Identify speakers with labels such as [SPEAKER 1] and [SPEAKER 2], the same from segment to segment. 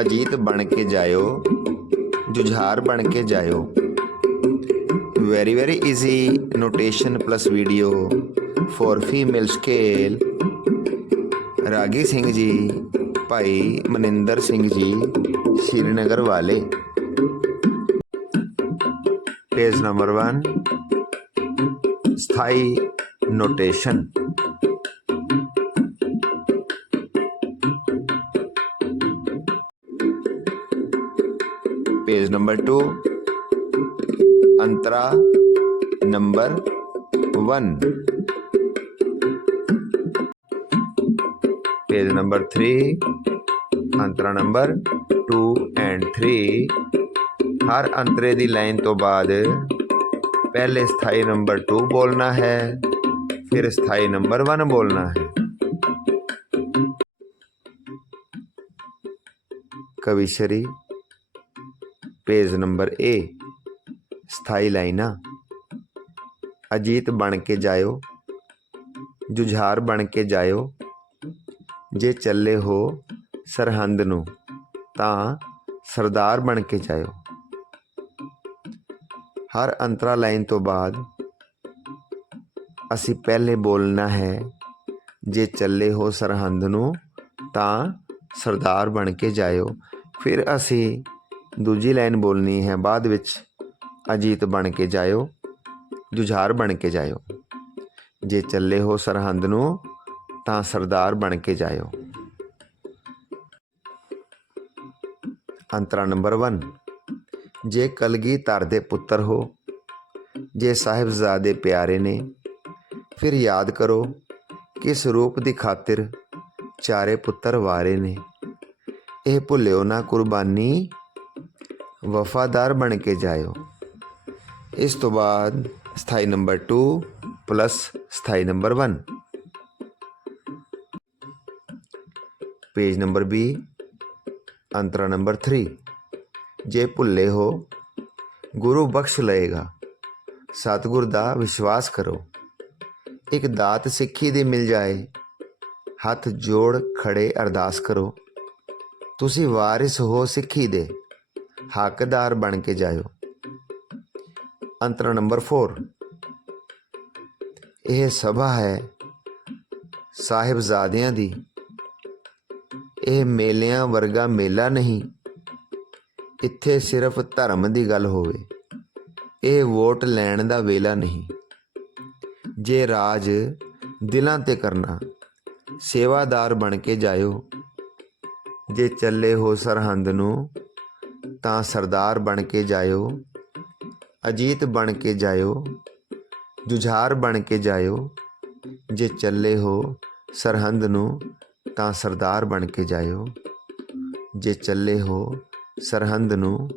[SPEAKER 1] ਅਜੀਤ ਬਣ ਕੇ ਜਾਇਓ, ਜੁਝਾਰ ਬਣ ਕੇ ਜਾਇਓ। Very very easy notation plus video for female scale ਰਾਗੀ ਸਿੰਘ ਜੀ, ਭਾਈ ਮਨਿੰਦਰ ਸਿੰਘ ਜੀ, ਸ਼੍ਰੀਨਗਰ ਵਾਲੇ। ਪੇਜ ਨੰਬਰ 1 ਸਥਾਈ notation page number two Antara number one page number three Antara number two and three हर अंतरे ਦੀ ਲਾਈਨ ਤੋਂ ਬਾਅਦ ਪਹਿਲੇ ਸਥਾਈ ਨੰਬਰ 2 ਬੋਲਣਾ ਹੈ ਫਿਰ ਸਥਾਈ ਨੰਬਰ 1 ਬੋਲਣਾ ਹੈ ਕਵਿਸ਼ਰੀ ਪੇਜ ਨੰਬਰ A, ਸਥਾਈ ਲਾਈਨਾਂ। ਅਜੀਤ ਬਣ ਕੇ ਜਾਇਓ। ਜੁਝਾਰ ਬਣ ਕੇ ਜਾਇਓ। ਜੇ ਚੱਲੇ ਹੋ ਸਰਹੰਦ ਨੂੰ, ਤਾਂ ਸਰਦਾਰ ਬਣ ਕੇ ਜਾਇਓ। ਹਰ ਅੰਤਰਾ ਲਾਈਨ ਤੋਂ ਬਾਅਦ ਅਸੀਂ ਪਹਿਲੇ ਬੋਲਣਾ ਹੈ, ਜੇ ਚੱਲੇ ਹੋ ਸਰਹੰਦ ਨੂੰ, ਤਾਂ ਸਰਦਾਰ ਬਣ ਕੇ ਜਾਇਓ। ਫਿਰ ਅਸੀਂ ਦੂਜੀ ਲਾਈਨ ਬੋਲਣੀ ਹੈ, ਬਾਅਦ ਵਿੱਚ ਅਜੀਤ ਬਣ ਕੇ ਜਾਇਓ, ਜੁਝਾਰ ਬਣ ਕੇ ਜਾਇਓ। ਜੇ ਚੱਲੇ ਹੋ ਸਰਹੰਦ ਨੂੰ, ਤਾਂ ਸਰਦਾਰ ਬਣ ਕੇ ਜਾਇਓ। ਅੰਤਰਾ ਨੰਬਰ 1 ਜੇ ਕਲਗੀ ਧਰ ਦੇ ਪੁੱਤਰ ਹੋ, ਜੇ ਸਾਹਿਬਜ਼ਾਦੇ ਪਿਆਰੇ ਨੇ, ਫਿਰ ਯਾਦ ਕਰੋ ਕਿਸ ਰੂਪ ਦੀ ਖਾਤਰ ਚਾਰੇ ਪੁੱਤਰ ਵਾਰੇ ਨੇ। ਇਹ ਭੁੱਲਿਓ ਨਾ ਕੁਰਬਾਨੀ ਵਫਾਦਾਰ ਬਣ ਕੇ ਜਾਇਓ। ਇਸ ਤੋਂ ਬਾਅਦ ਸਥਾਈ ਨੰਬਰ 2 ਪਲੱਸ ਸਥਾਈ ਨੰਬਰ 1 ਪੇਜ ਨੰਬਰ B, ਅੰਤਰਾ ਨੰਬਰ 3 ਜੇ ਭੁੱਲੇ ਹੋ, ਗੁਰੂ ਬਖਸ਼ ਲਏਗਾ। ਸਤਿਗੁਰ ਦਾ ਵਿਸ਼ਵਾਸ ਕਰੋ। ਇੱਕ ਦਾਤ ਸਿੱਖੀ ਦੀ ਮਿਲ ਜਾਏ। ਹੱਥ ਜੋੜ ਖੜੇ ਅਰਦਾਸ ਕਰੋ। ਤੁਸੀਂ ਵਾਰਿਸ ਹੋ ਸਿੱਖੀ ਦੇ। ਹੱਕਦਾਰ ਬਣ ਕੇ ਜਾਇਓ। ਅੰਤਰ ਨੰਬਰ 4 ਇਹ ਸਭਾ ਹੈ ਸਾਹਿਬਜ਼ਾਦਿਆਂ ਦੀ। ਇਹ ਮੇਲਿਆਂ ਵਰਗਾ ਮੇਲਾ ਨਹੀਂ। ਇੱਥੇ ਸਿਰਫ ਧਰਮ ਦੀ ਗੱਲ ਹੋਵੇ। ਇਹ ਵੋਟ ਲੈਣ ਦਾ ਵੇਲਾ ਨਹੀਂ। ਜੇ ਰਾਜ ਦਿਲਾਂ ਤੇ ਕਰਨਾ, ਸੇਵਾਦਾਰ ਬਣ ਕੇ ਜਾਇਓ। ਜੇ ਚੱਲੇ ਹੋ ਸਰਹੰਦ ਨੂੰ ਤਾਂ ਸਰਦਾਰ ਬਣ ਕੇ ਜਾਇਓ, ਅਜੀਤ ਬਣ ਕੇ ਜਾਇਓ, ਜੁਝਾਰ ਬਣ ਕੇ ਜਾਇਓ। ਜੇ ਚੱਲੇ ਹੋ ਸਰਹੰਦ ਨੂੰ ਤਾਂ ਸਰਦਾਰ ਬਣ ਕੇ ਜਾਇਓ। ਜੇ ਚੱਲੇ ਹੋ ਸਰਹੰਦ ਨੂੰ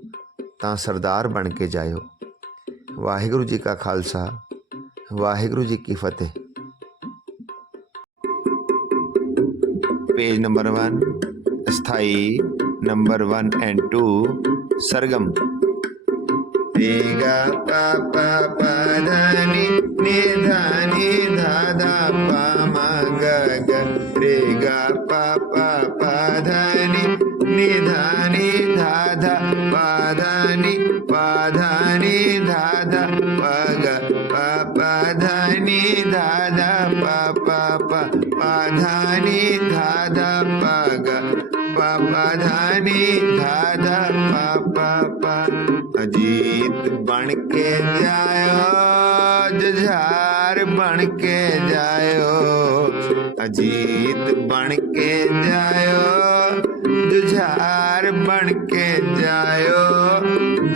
[SPEAKER 1] ਤਾਂ ਸਰਦਾਰ ਬਣ ਕੇ ਜਾਇਓ। ਵਾਹਿਗੁਰੂ ਜੀ ਕਾ ਖਾਲਸਾ, ਵਾਹਿਗੁਰੂ ਜੀ ਕੀ ਫਤਿਹ। ਪੇਜ ਨੰਬਰ 1 ਸਥਾਈ number 1 and 2 sargam ga pa pa pa da ni ni da ni da da pa ma ga ga re ga pa pa pa da ni ni da ni పధని ధద పగ పధని ధద పప ਅਜੀਤ ਬਣ ਕੇ ਜਾਇਓ ਜਝਾਰ ਬਣ ਕੇ ਜਾਇਓ ਅਜੀਤ ਬਣ ਕੇ ਜਾਇਓ ਜਝਾਰ ਬਣ ਕੇ ਜਾਇਓ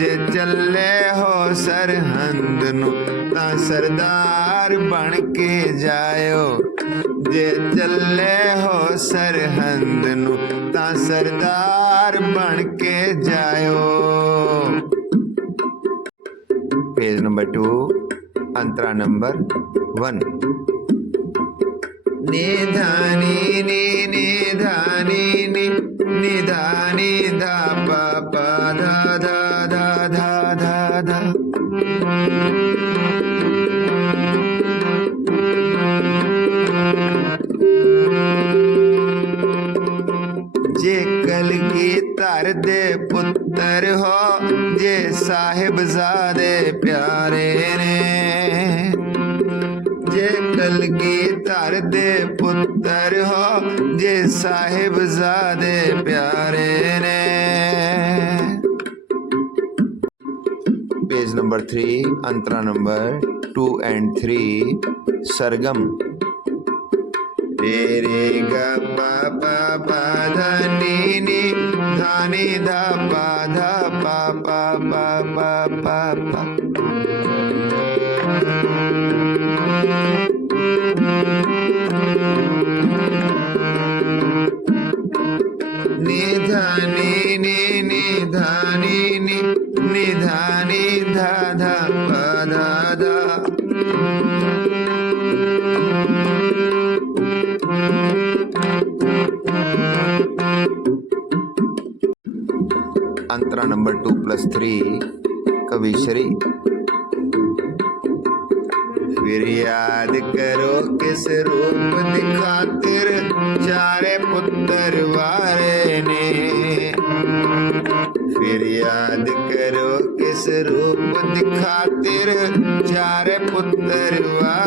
[SPEAKER 1] ਜੇ ਚੱਲੇ ਹੋ ਸਰਹੰਦ ਨੂੰ, ਤਾਂ ਸਰਦਾਰ ਬਣ ਕੇ ਜਾਇਓ। ਜੇ ਚੱਲੇ ਹੋ ਸਰਹੰਦ ਨੂੰ, ਤਾਂ ਸਰਦਾਰ ਬਣ ਕੇ ਜਾਇਓ। ਪੇਜ ਨੰਬਰ 2 ਅੰਤਰਾ ਨੰਬਰ 1 ਨਿਧਾਨੀ, ਨੀ ਨਿਧਾਨੀ ਨੀ, ਨਿਧਾਨੀ ਦਾ ਪਾ ਪਾ ਦਾ ਦਾ उतार दे पुत्र हो ये साहिबजादे प्यारे ने। जे कल की तार दे पुत्र हो जे साहिबजादे प्यारे ने। पेज नंबर थ्री, अंतरा नंबर टू एंड थ्री, सरगम। রে রে গা পা পা পা ধা নি নি ধা নি ধা পা ধা পা পা পা পা পা পা নিধানি নি নিধানি নি নিধানি अंतरा नंबर टू प्लस थ्री कविश्री फिर याद करो किस रूप दिखातिर चारे पुत्र वारे ने फिर याद करो किस रूप दिखातिर चारे पुत्र वारे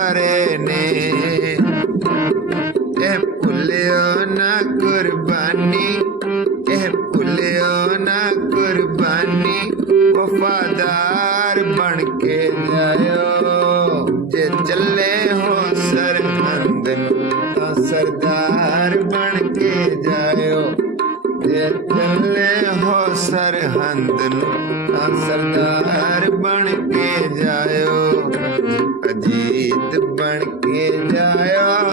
[SPEAKER 1] ਕੇ ਜਾਇਓ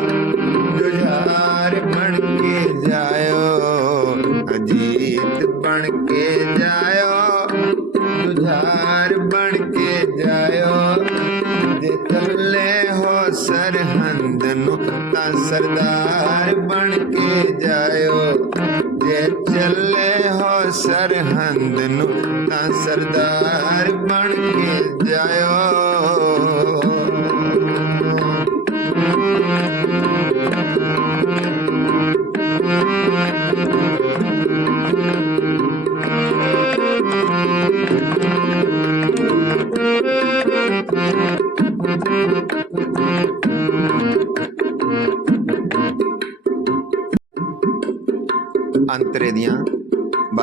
[SPEAKER 1] ਜੁਝਾਰ ਬਣ ਕੇ ਜਾਇਓ, ਅਜੀਤ ਬਣ ਕੇ ਜਾਇਓ। ਜੁਝਾਰ ਬਣ ਕੇ ਜਾਇਓ। ਜੇ ਚੱਲੇ ਹੋ ਸਰਹੰਦ ਨੂੰ ਤਾਂ ਸਰਦਾਰ ਬਣ ਕੇ ਜਾਇਓ। ਜੇ ਚੱਲੇ ਹੋ ਸਰਹੰਦ ਨੂੰ ਤਾਂ ਸਰਦਾਰ ਬਣ ਕੇ ਜਾਇਓ।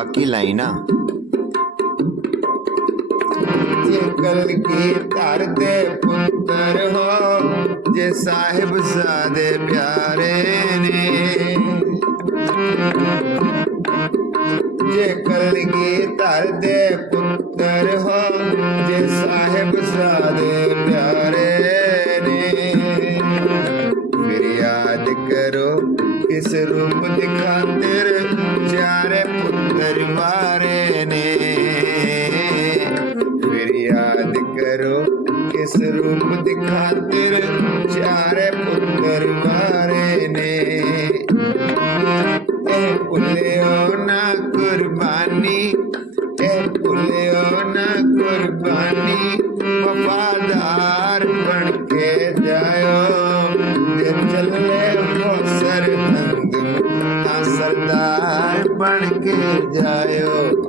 [SPEAKER 1] ਬਾਕੀ ਲਾਈਨਾਂ ਜੇ ਕਲਗੀ ਧਰ ਦੇ ਪੁੱਤਰ ਹੋ, ਜੇ ਸਾਹਿਬ ਜ਼ਾਦੇ ਪਿਆਰੇ ਨੇ। ਜੇ ਕਲਗੀ ਧਰ ਦੇ ਰੂਪ ਦਿਖਾਤਰ ਚਾਰੇ ਪੁੱਤਰ ਮਾਰੇ ਨੇ। ਇਹ ਭੁੱਲਿਓ ਨਾ ਕੁਰਬਾਨੀ ਇਹ ਭੁੱਲਿਓ ਨਾ ਕੁਰਬਾਨੀ, ਵਫਾਦਾਰ ਬਣ ਕੇ ਜਾਇਓ। ਜੇ ਚੱਲੇ ਹੋ ਸਰਹੰਦ ਤਾਂ ਸਰਦਾਰ ਬਣ ਕੇ ਜਾਇਓ।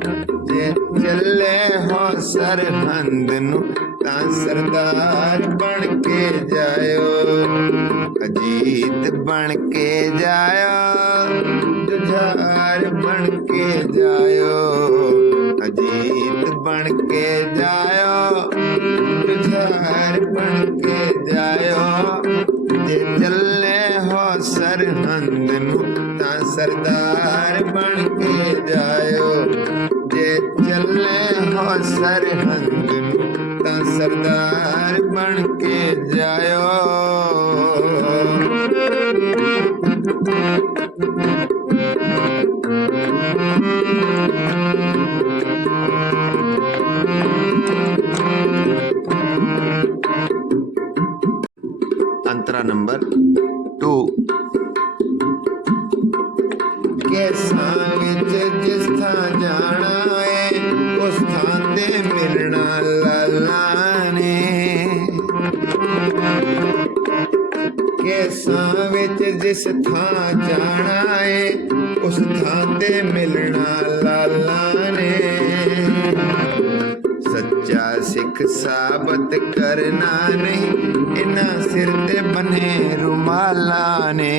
[SPEAKER 1] ਜੇ ਚੱਲੇ ਹੋ ਸਰਹੰਦ ਨੂੰ ਤਾਂ ਸਰਦਾਰ ਬਣ ਕੇ ਜਾਇਓ। ਜੁਝਾਰ ਬਣ ਕੇ ਜਾਇਓ। ਅਜੀਤ ਬਣ ਕੇ ਜਾਇਓ। ਜੁਝਾਰ ਬਣ ਕੇ ਜਾਇਓ। ਜੇ ਚੱਲੇ ਹੋ ਸਰਹੰਦ ਨੂੰ ਤਾਂ ਸਰਦਾਰ ਬਣ ਕੇ ਜਾਇਓ। ਜੇ ਚੱਲੇ ਹੋ ਸਰਹੰਦ ਨੂੰ ਤਾਂ ਸਰਦਾਰ ਬਣ ਕੇ ਜਾਇਓ। ਅੰਤਰਾ ਨੰਬਰ ਜਿਸ ਥਾਂ ਜਾਣਾ ਏ, ਉਸ ਥਾਂ ਤੇ ਮਿਲਣਾ ਲਾਲਾ ਨੇ। ਸੱਚਾ ਸਿੱਖ ਸਾਬਤ ਕਰਨਾ ਨਹੀਂ ਇਨਾ ਸਿਰ ਤੇ ਬਨੇ ਰੁਮਾਲਾ ਨੇ।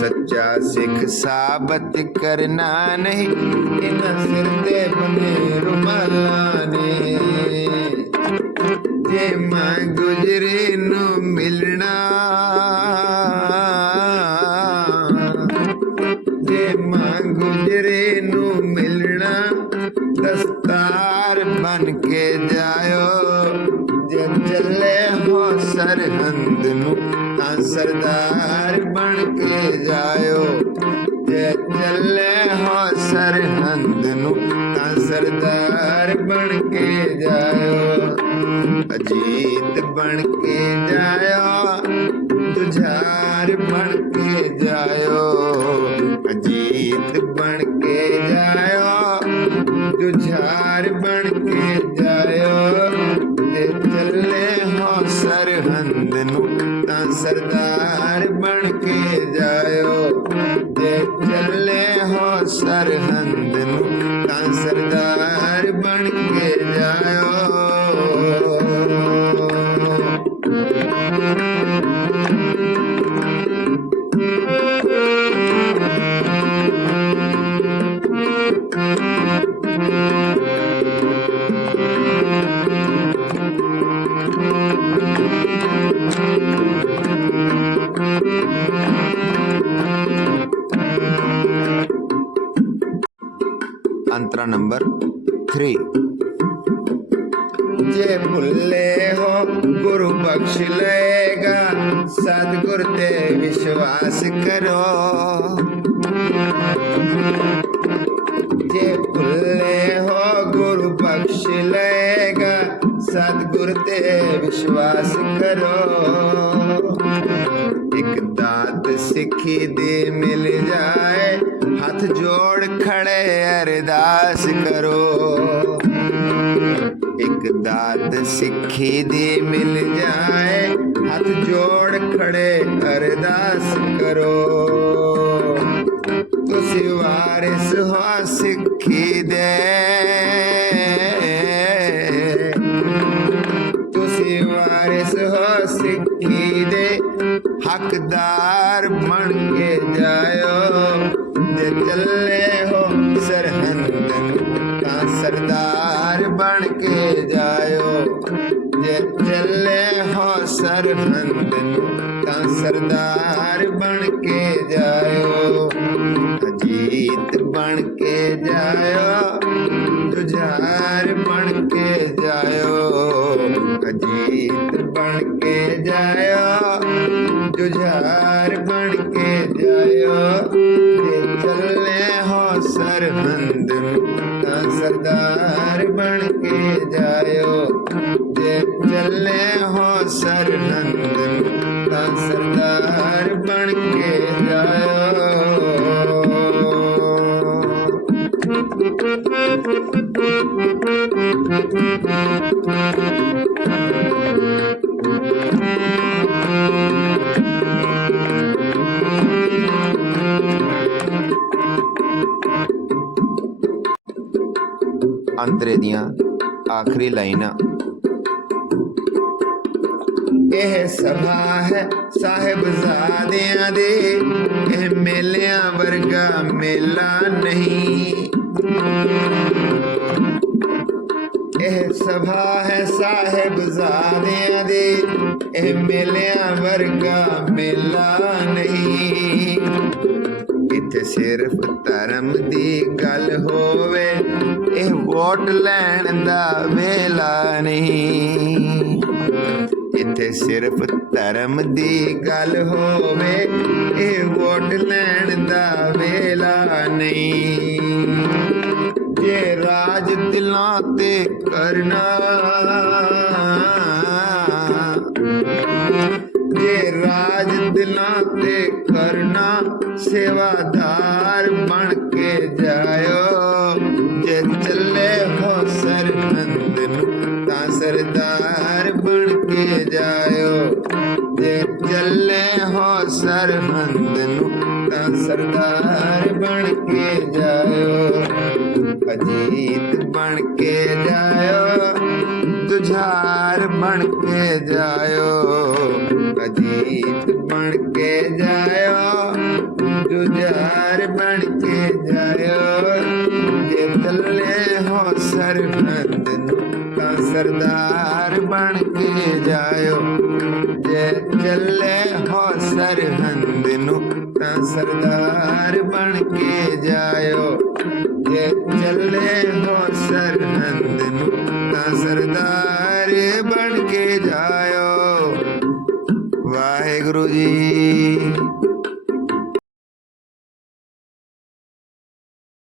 [SPEAKER 1] ਸੱਚਾ ਸਿੱਖ ਸਾਬਤ ਕਰਨਾ ਨਹੀਂ ਇਨਾ ਸਿਰ ਤੇ ਬਨੇ ਰੁਮਾਲਾ ਨੇ। ਬਣ ਅਜੀਤ ਬਣ ਕੇ ਜਾਇਓ ਤੁਝਾਰ ਬਣ ਕੇ ਜਾਇਓ। ਅਜੀਤ ਬਣ ਕੇ ਜਾਇਓ ਤੁਝਾਰ ਬਣ ਕੇ ਜਾਇਓ। ਤੇ ਚੱਲੇ ਹੋ ਸਰਹੰਦ ਨੂੰ ਤਾਂ ਸਰਦਾਰ ਬਣ ਜੇ ਭੁੱਲੇ ਹੋ, ਗੁਰੂ ਬਖਸ਼ ਲਏਗਾ। ਸਤਿਗੁਰ ਤੇ ਵਿਸ਼ਵਾਸ ਕਰੋ। ਜੇ ਭੁੱਲੇ ਹੋ, ਗੁਰੂ ਬਖਸ਼ ਲਏਗਾ। ਸਤਿਗੁਰ ਤੇ ਵਿਸ਼ਵਾਸ ਕਰੋ। ਇੱਕ ਦਾਤ ਸਿੱਖੀ ਦੇ ਮਿਲ ਜਾਏ, ਹੱਥ ਜੋੜ ਖੜੇ ਅਰਦਾਸ ਕਰੋ। ਦਾਤ ਸਿੱਖੀ ਦੀ ਮਿਲ ਜਾਏ, ਹੱਥ ਜੋੜ ਖੜੇ ਅਰਦਾਸ ਕਰੋ। ਤੁਸੀਂ ਵਾਰਿਸ ਹੋ ਸਿੱਖੀ ਦੇ। ਤੁਸੀਂ ਵਾਰਿਸ ਹੋ ਸਿੱਖੀ ਦੇ। ਹੱਕਦਾਰ ਬਣ ਕੇ ਜਾਇਓ। ਜੇ ਚੱਲੇ ਹੋ ਸਰਹੰਦ ਨੂੰ ਤਾਂ ਸਰਦਾਰ ਬਣ ਕੇ ਜਾਇਓ। ਜੇ ਚੱਲੇ ਹੋ ਸਰਹੰਦ ਤਾਂ ਸਰਦਾਰ ਬਣ ਕੇ ਜਾਇਓ। ਅਜੀਤ ਬਣ ਕੇ ਜਾਇਓ, ਜੁਝਾਰ ਬਣ ਕੇ ਜਾਇਓ। ਅਜੀਤ ਬਣ ਕੇ ਜਾਇਓ, ਜੁਝਾਰ ਬਣ ਕੇ ਜਾਇਓ। ਜੇ ਚੱਲੇ ਹੋ ਸਰਹੰਦ ਤਾਂ ਸਰਦਾਰ ਬਣ ਕੇ ਜਾਇਓ। ਜੇ ਚੱਲੇ ਹੋ ਸਰਹੰਦ ਨੂੰ ਤਾਂ ਸਰਦਾਰ ਬਣ ਕੇ ਜਾਇਓ। ਅੰਤਰੇ ਦੀਆਂ ਆਖਰੀ ਲਾਈਨਾਂ ਇਹ ਸਭਾ ਹੈ ਸਾਹਿਬਜ਼ਾਦਿਆਂ ਦੇ ਇਹ ਮੇਲਿਆਂ ਵਰਗਾ ਮੇਲਾ ਨਹੀਂ ਇਹ ਸਭਾ ਹੈ ਸਾਹਿਬਜ਼ਾਦਿਆਂ ਦੇ ਇਹ ਮੇਲਿਆਂ ਵਰਗਾ ਮੇਲਾ ਨਹੀਂ ਇੱਥੇ ਸਿਰਫ ਧਰਮ ਦੀ ਗੱਲ ਹੋਵੇ ਇਹ ਲੈਣ ਦਾ ਵੇਲਾ ਨਹੀਂ। ਇੱਥੇ ਸਿਰਫ ਧਰਮ ਦੀ ਗੱਲ ਹੋਵੇ, ਇਹ ਵੋਟ ਲੈਣ ਦਾ ਵੇਲਾ ਨਹੀਂ। ਜੇ ਰਾਜ ਦਿਲਾਂ ਤੇ ਕਰਨਾ, ਜੇ ਰਾਜ ਦਿਲਾਂ ਤੇ ਕਰਨਾ, ਸੇਵਾਦਾਰ ਬਣ ਕੇ ਜਾਇਓ। ਜੇ ਚੱਲੇ ਸਰਦਾਰ ਬਣ ਕੇ ਜਾਇਓ। ਜੇ ਚੱਲੇ ਹੋ ਸਰਹੰਦ ਨੂੰ, ਤਾਂ ਸਰਦਾਰ ਬਣ ਕੇ ਜਾਇਓ। ਅਜੀਤ ਬਣ ਕੇ ਜਾਇਓ ਤੁਝਾਰ ਬਣ ਕੇ ਜਾਇਓ। ਅਜੀਤ ਬਣ ਕੇ ਜਾਇਓ ਤੁਝਾਰ ਬਣ ਕੇ ਜਾਇਓ। ਜੇ ਚੱਲੇ ਹੋ ਸਰਬੰਦ ਨੂੰ ਸਰਦਾਰ ਬਣ ਕੇ ਜਾਇਓ। ਜੇ ਚੱਲੇ ਹੋ ਸਰਹੰਦ ਨੂੰ, ਤਾਂ ਸਰਦਾਰ ਬਣ ਕੇ ਜਾਇਓ। ਜੇ ਚੱਲੇ ਹੋ ਸਰਹੰਦ ਨੂੰ, ਤਾਂ ਸਰਦਾਰ ਬਣ ਕੇ ਜਾਇਓ। ਵਾਹਿਗੁਰੂ ਜੀ